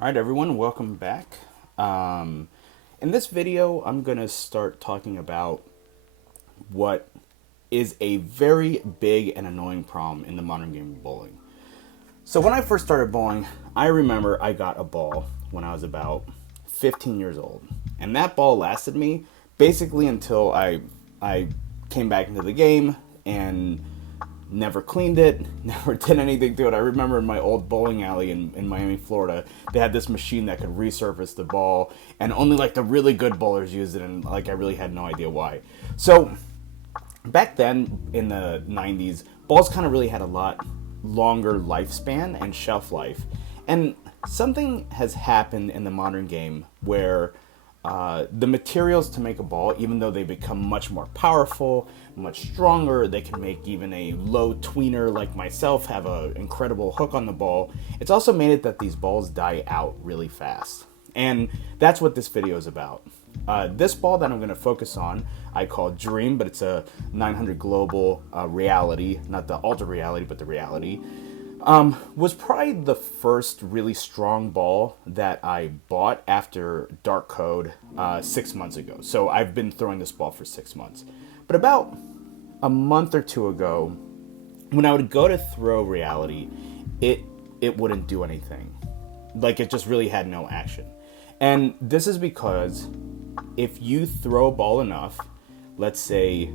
All right, everyone, welcome back. In this video, I'm going to start talking about what is a very big and annoying problem in the modern game of bowling. So when I first started bowling, I remember I got a ball when I was about 15 years old. And that ball lasted me basically until I came back into the game and never cleaned it, never did anything to it. I remember in my old bowling alley in Miami, Florida, they had this machine that could resurface the ball, and only like the really good bowlers used it, and like I really had no idea why. So back then in the 90s, balls kind of really had a lot longer lifespan and shelf life. And something has happened in the modern game where the materials to make a ball, even though they become much more powerful, much stronger, they can make even a low tweener like myself have an incredible hook on the ball. It's also made it that these balls die out really fast. And that's what this video is about. This ball that I'm going to focus on, I call Dream, but it's a 900 Global Reality, not the Ultra Reality, but the Reality. Was probably the first really strong ball that I bought after Dark Code 6 months ago. So I've been throwing this ball for 6 months. But about a month or two ago, when I would go to throw Reality, it wouldn't do anything. Like it just really had no action. And this is because if you throw a ball enough, let's say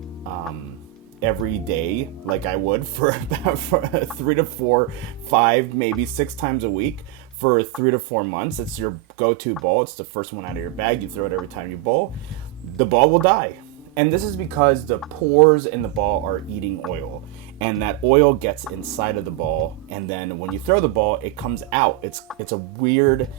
every day, like I would for about 3 to 4, 5, maybe 6 times a week for 3 to 4 months, it's your go-to ball. It's the first one out of your bag. You throw it every time you bowl. The ball will die. And this is because the pores in the ball are eating oil. And that oil gets inside of the ball. And then when you throw the ball, it comes out. It's a weird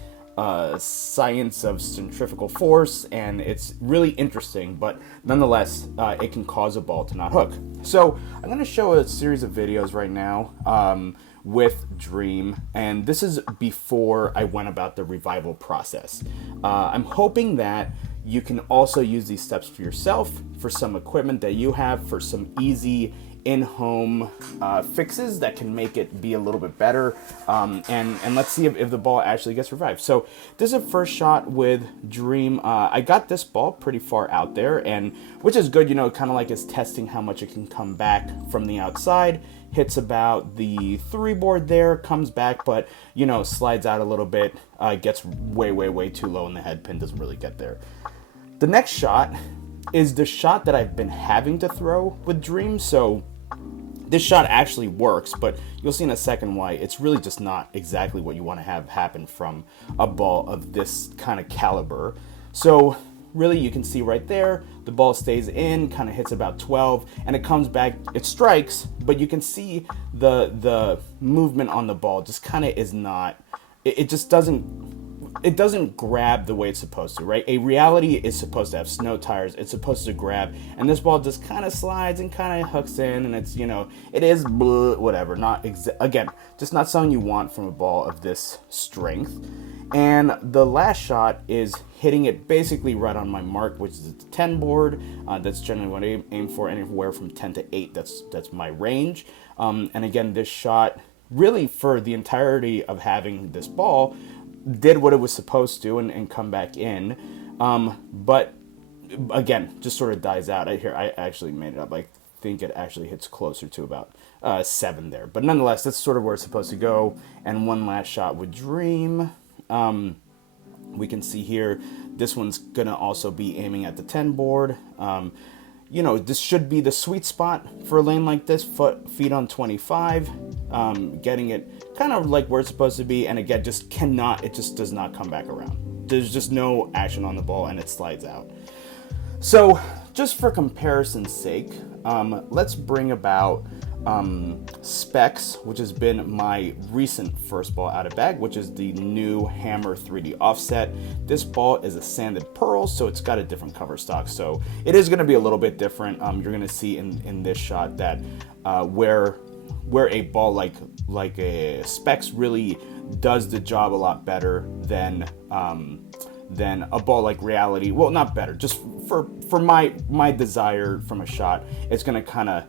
science of centrifugal force, and it's really interesting, but nonetheless, it can cause a ball to not hook. So I'm going to show a series of videos right now with Dream, and this is before I went about the revival process. I'm hoping that you can also use these steps for yourself, for some equipment that you have, for some easy in-home fixes that can make it be a little bit better, and let's see if the ball actually gets revived. So this is a first shot with Dream. I got this ball pretty far out there, and which is good, you know, kind of like it's testing how much it can come back from the outside. Hits about the 3 board there, comes back, but you know, slides out a little bit, gets way too low, and the head pin doesn't really get there. The next shot is the shot that I've been having to throw with Dream. So this shot actually works, but you'll see in a second why it's really just not exactly what you want to have happen from a ball of this kind of caliber. So really you can see right there, the ball stays in, kind of hits about 12, and it comes back, it strikes, but you can see the movement on the ball just kind of is not, it just doesn't grab the way it's supposed to, right? A Reality is supposed to have snow tires. It's supposed to grab, and this ball just kind of slides and kind of hooks in, and it's, you know, it is whatever. Not again, just not something you want from a ball of this strength. And the last shot is hitting it basically right on my mark, which is the 10 board. That's generally what I aim for, anywhere from 10 to 8. That's my range. And again, this shot really for the entirety of having this ball did what it was supposed to and come back in, but again, just sort of dies out. I actually made it up. I think it actually hits closer to about 7 there, but nonetheless, that's sort of where it's supposed to go. And one last shot with Dream. We can see here, this one's gonna also be aiming at the 10 board. You know, this should be the sweet spot for a lane like this, feet on 25, getting it kind of like where it's supposed to be, and again, it just does not come back around. There's just no action on the ball, and it slides out. So, just for comparison's sake, let's bring about Specs, which has been my recent first ball out of bag, which is the new Hammer 3D Offset. This ball is a sanded pearl, so it's got a different cover stock, so it is going to be a little bit different. You're going to see in this shot that where a ball like a Specs really does the job a lot better than a ball like Reality. Well, not better, just for my desire from a shot, it's going to kind of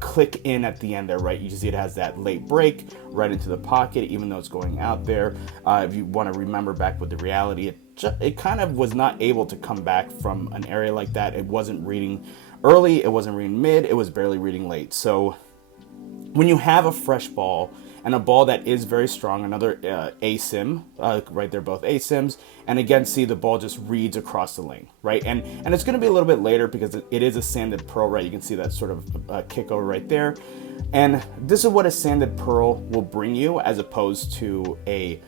click in at the end there, right? You see it has that late break right into the pocket, even though it's going out there. If you want to remember back with the reality, it kind of was not able to come back from an area like that. It wasn't reading early, it wasn't reading mid, it was barely reading late. So when you have a fresh ball and a ball that is very strong, another ASIM, right, they're both ASIMs, and again, see the ball just reads across the lane, right? And it's going to be a little bit later because it is a sanded pearl, right? You can see that sort of kick over right there. And this is what a sanded pearl will bring you as opposed to a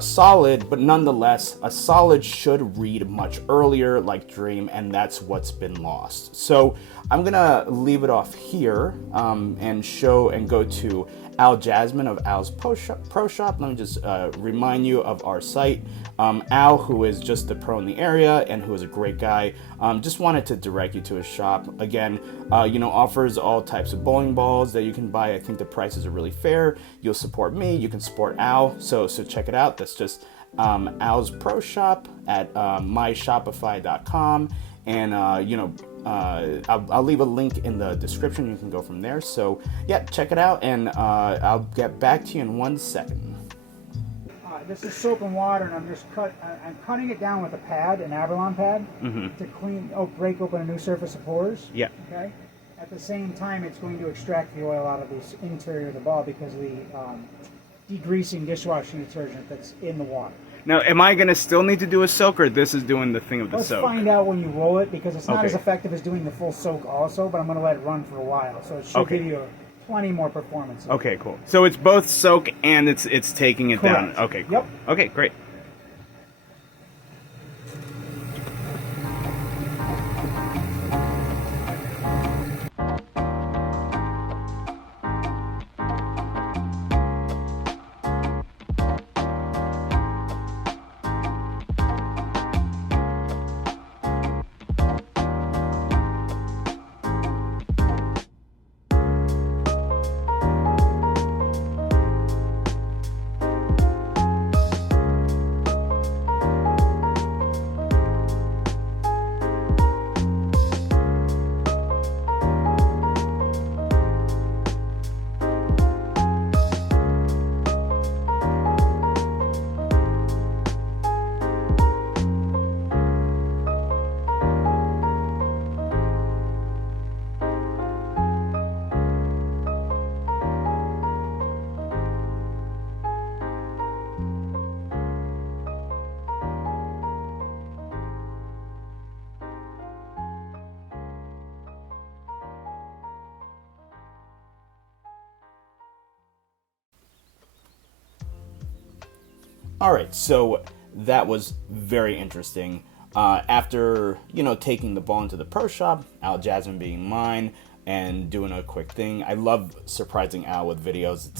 solid, but nonetheless, a solid should read much earlier like Dream, and that's what's been lost. So I'm gonna leave it off here and show and go to Al Jasmine of Al's Pro Shop. Let me just remind you of our site. Al, who is just the pro in the area and who is a great guy, just wanted to direct you to his shop. Again, offers all types of bowling balls that you can buy. I think the prices are really fair. You'll support me, you can support Al, so check it out. That's just Al's Pro Shop at myshopify.com. And, I'll leave a link in the description. You can go from there. So, yeah, check it out, and I'll get back to you in 1 second. This is soap and water, and I'm cutting it down with a pad, an Avalon pad, to break open a new surface of pores. Yeah. Okay. At the same time, it's going to extract the oil out of the interior of the ball because of the degreasing dishwashing detergent that's in the water. Now, am I going to still need to do a soak, or this is doing the thing of the soak? Let's find out when you roll it, because it's not as effective as doing the full soak also, but I'm going to let it run for a while, so it should give you plenty more performance. Okay, cool. So it's both soak and it's taking it Correct. down. Okay, cool. Yep. Okay, great. All right, so that was very interesting. After, taking the ball into the pro shop, Al Jasmine being mine, and doing a quick thing. I love surprising Al with videos.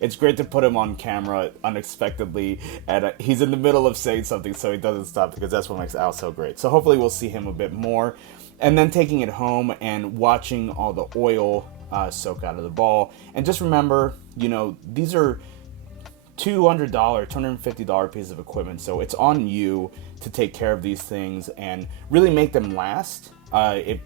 It's great to put him on camera unexpectedly, and he's in the middle of saying something, so he doesn't stop, because that's what makes Al so great. So hopefully we'll see him a bit more. And then taking it home and watching all the oil soak out of the ball. And just remember, these are $200, $250 pieces of equipment, so it's on you to take care of these things and really make them last. I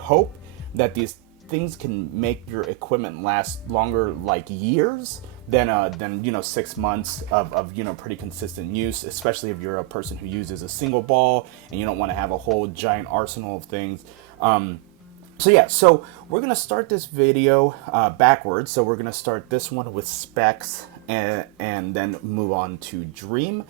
hope that these things can make your equipment last longer, like years, than 6 months of pretty consistent use, especially if you're a person who uses a single ball and you don't want to have a whole giant arsenal of things. So we're gonna start this video backwards. So we're gonna start this one with specs and then move on to Dream.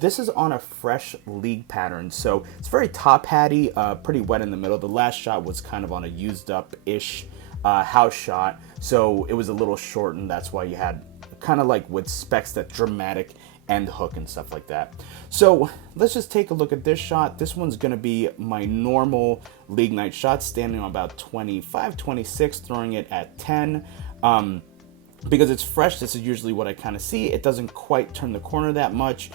This is on a fresh league pattern, so it's very top hatty, pretty wet in the middle. The last shot was kind of on a used up-ish house shot, so it was a little short, and that's why you had kind of like with specs that dramatic end hook and stuff like that. So let's just take a look at this shot. This one's going to be my normal league night shot, standing on about 25, 26, throwing it at 10. Because it's fresh, this is usually what I kind of see. It doesn't quite turn the corner that much,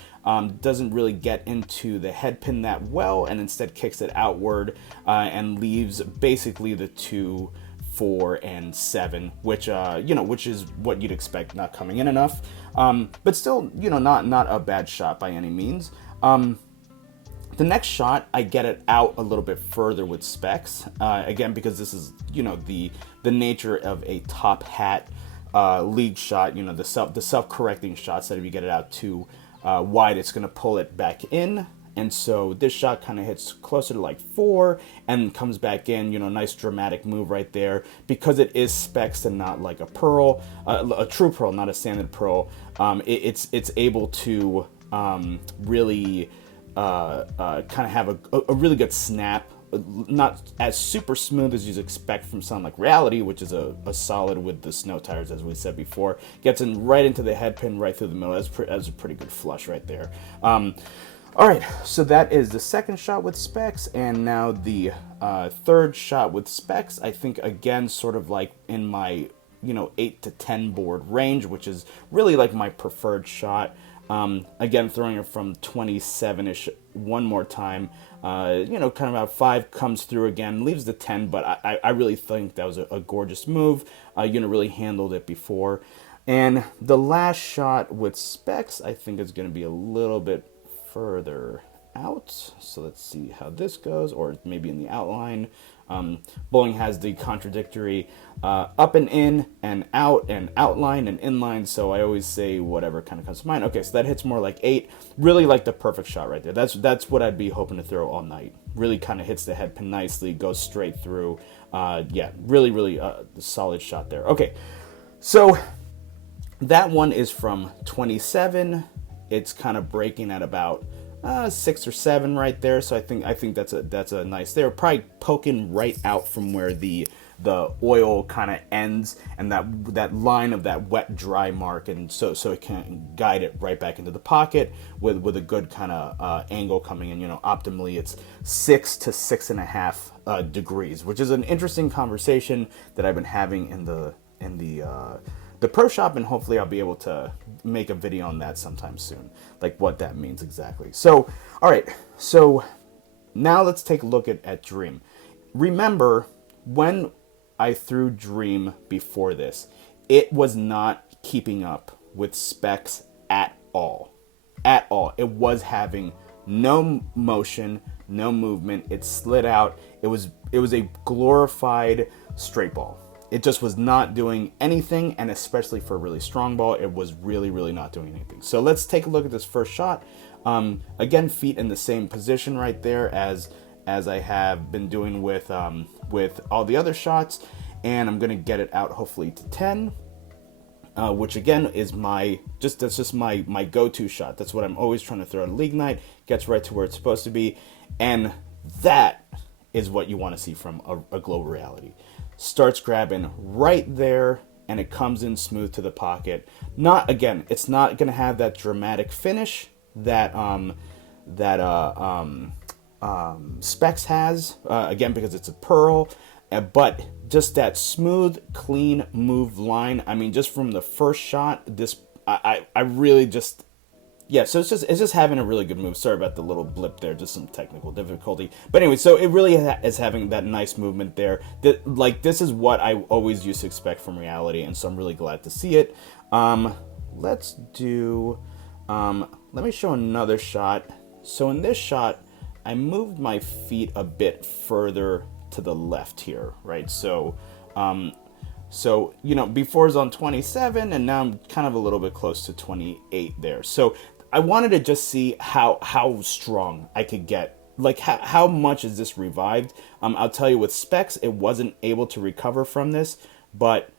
doesn't really get into the head pin that well, and instead kicks it outward and leaves basically the 2, 4, and 7, which is what you'd expect, not coming in enough, but still, not a bad shot by any means. The next shot, I get it out a little bit further with specs. Again, because this is, you know, the nature of a top hat league shot. You know, the self-correcting shots that if you get it out too wide, it's going to pull it back in. And so this shot kind of hits closer to like 4 and comes back in, you know, nice dramatic move right there. Because it is specs and not like a pearl, a true pearl, not a sanded pearl, it's able to really kind of have a really good snap. Not as super smooth as you'd expect from something like Reality, which is a solid with the snow tires, as we said before. Gets in right into the head pin, right through the middle. That's a pretty good flush right there. All right, so that is the second shot with specs, and now the third shot with specs. I think, again, sort of like in my, you know, 8 to 10 board range, which is really like my preferred shot. Again, throwing it from 27-ish one more time. You know, kind of about 5 comes through again, leaves the 10, but I really think that was a gorgeous move. You know, really handled it before. And the last shot with specs, I think, is going to be a little bit further out. So let's see how this goes, or maybe in the outline. Bowling has the contradictory up and in and out and outline and inline, so I always say whatever kind of comes to mind. Okay, so that hits more like 8. Really like the perfect shot right there. That's what I'd be hoping to throw all night. Really kind of hits the head pin nicely, goes straight through. Yeah, really solid shot there. Okay, so that one is from 27. It's kind of breaking at about 6 or 7 right there. So I think that's a nice. They're probably poking right out from where the oil kind of ends, and that line of that wet dry mark, and so it can guide it right back into the pocket with a good kind of angle coming in. You know, optimally it's 6 to 6.5 degrees, which is an interesting conversation that I've been having in the pro shop, and hopefully I'll be able to make a video on that sometime soon, like what that means exactly. So, all right, so now let's take a look at Dream. Remember, when I threw Dream before this, it was not keeping up with specs at all. At all. It was having no motion, no movement. It slid out. It was a glorified straight ball. It just was not doing anything, and especially for a really strong ball, it was really not doing anything. So let's take a look at this first shot. Again, feet in the same position right there as I have been doing with all the other shots, and I'm gonna get it out hopefully to 10, which again is that's just my go-to shot. That's what I'm always trying to throw at a league night. Gets right to where it's supposed to be, and that is what you want to see from a Global Reality. Starts grabbing right there, and it comes in smooth to the pocket. It's not going to have that dramatic finish that Specs has, again, because it's a pearl, but just that smooth, clean move line. I mean, just from the first shot, I really just... Yeah, so it's just having a really good move. Sorry about the little blip there, just some technical difficulty. But anyway, so it really is having that nice movement there. This is what I always used to expect from Reality, and so I'm really glad to see it. Let's do... let me show another shot. So in this shot, I moved my feet a bit further to the left here, right? So, you know, before it's on 27, and now I'm kind of a little bit close to 28 there. So I wanted to just see how strong I could get. Like, how much is this revived? I'll tell you, with Specs, it wasn't able to recover from this, but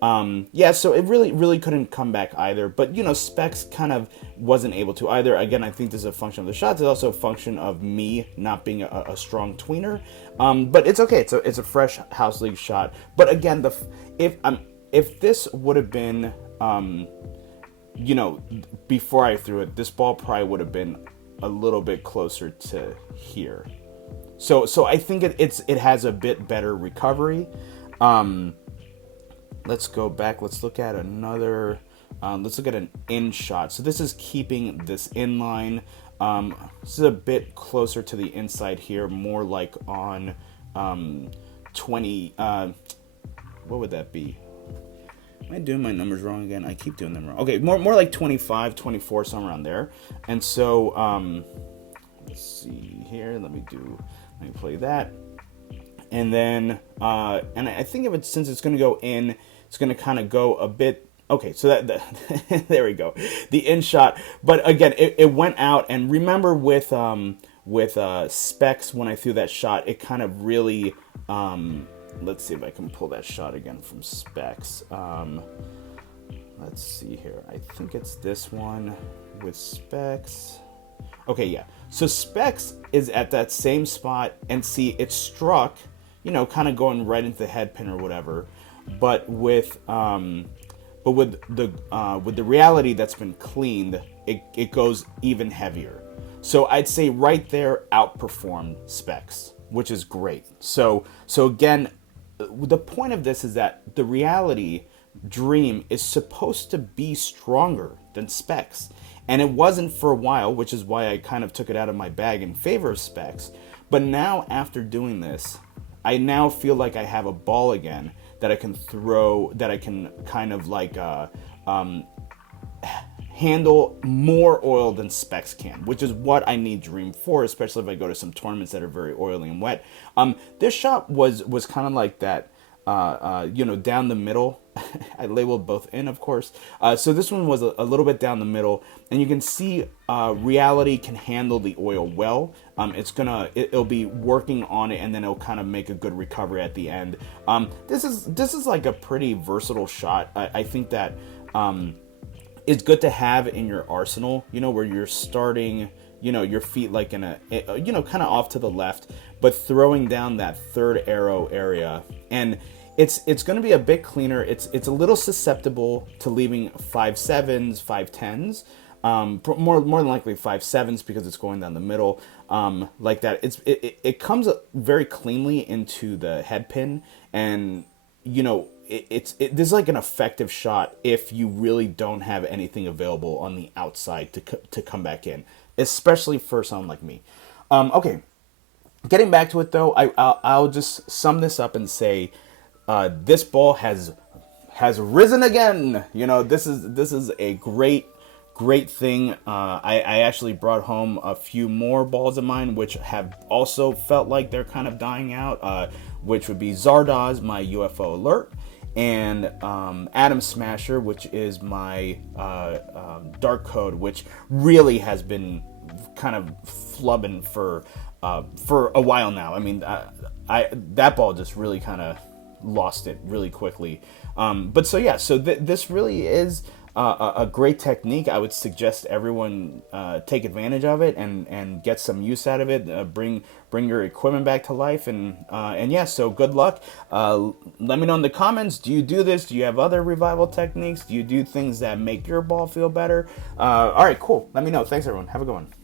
yeah, so it really couldn't come back either. But, you know, Specs kind of wasn't able to either. Again, I think this is a function of the shots. It's also a function of me not being a strong tweener. But it's okay. It's a fresh House League shot. But again, if this would have been, you know, before I threw it, this ball probably would have been a little bit closer to here. So I think it has a bit better recovery. Let's go back. Let's look at another. Let's look at an in shot. So this is keeping this inline. This is a bit closer to the inside here, more like on 20. What would that be? Am I doing my numbers wrong again? I keep doing them wrong. Okay, more like 25, 24, somewhere around there. And so, let let's see here. Let me play that. And then, and I think of it, since it's going to go in, it's going to kind of go a bit. Okay, so that there we go, the in shot. But again, it went out, and remember with Specs, when I threw that shot, it kind of really, let's see if I can pull that shot again from Specs. Let's see here. I think it's this one with Specs. Okay, yeah. So Specs is at that same spot, and see, it struck, kind of going right into the head pin or whatever. But with the reality that's been cleaned, it goes even heavier. So I'd say right there outperformed Specs, which is great. So again, the point of this is that the reality Dream is supposed to be stronger than Specs. And it wasn't for a while, which is why I kind of took it out of my bag in favor of Specs. But now, after doing this, I now feel like I have a ball again that I can throw, that I can kind of like handle more oil than Specs can, which is what I need Dream for, especially if I go to some tournaments that are very oily and wet. This shot was kind of like that, down the middle. I labeled both in, of course. So this one was a little bit down the middle, and you can see reality can handle the oil well. It'll be working on it, and then it'll kind of make a good recovery at the end. This is like a pretty versatile shot. I think that it's good to have in your arsenal, where you're starting, your feet like in a, kind of off to the left, but throwing down that third arrow area. And it's going to be a bit cleaner. It's a little susceptible to leaving 5.7s, 5.10s, more than likely 5.7s, because it's going down the middle, like that. It comes very cleanly into the head pin, and this is like an effective shot if you really don't have anything available on the outside to come back in, especially for someone like me. Okay, getting back to it though, I'll just sum this up and say, this ball has risen again. This is a great thing. I actually brought home a few more balls of mine, which have also felt like they're kind of dying out, which would be Zardoz, my UFO alert, and Atom Smasher, which is my Dark Code, which really has been kind of flubbing for a while now. I mean, that ball just really kind of lost it really quickly. But so yeah, so this really is a great technique. I would suggest everyone take advantage of it and get some use out of it. Bring your equipment back to life, and yeah. So good luck. Let me know in the comments. Do you do this? Do you have other revival techniques? Do you do things that make your ball feel better? All right, cool. Let me know. Thanks, everyone. Have a good one.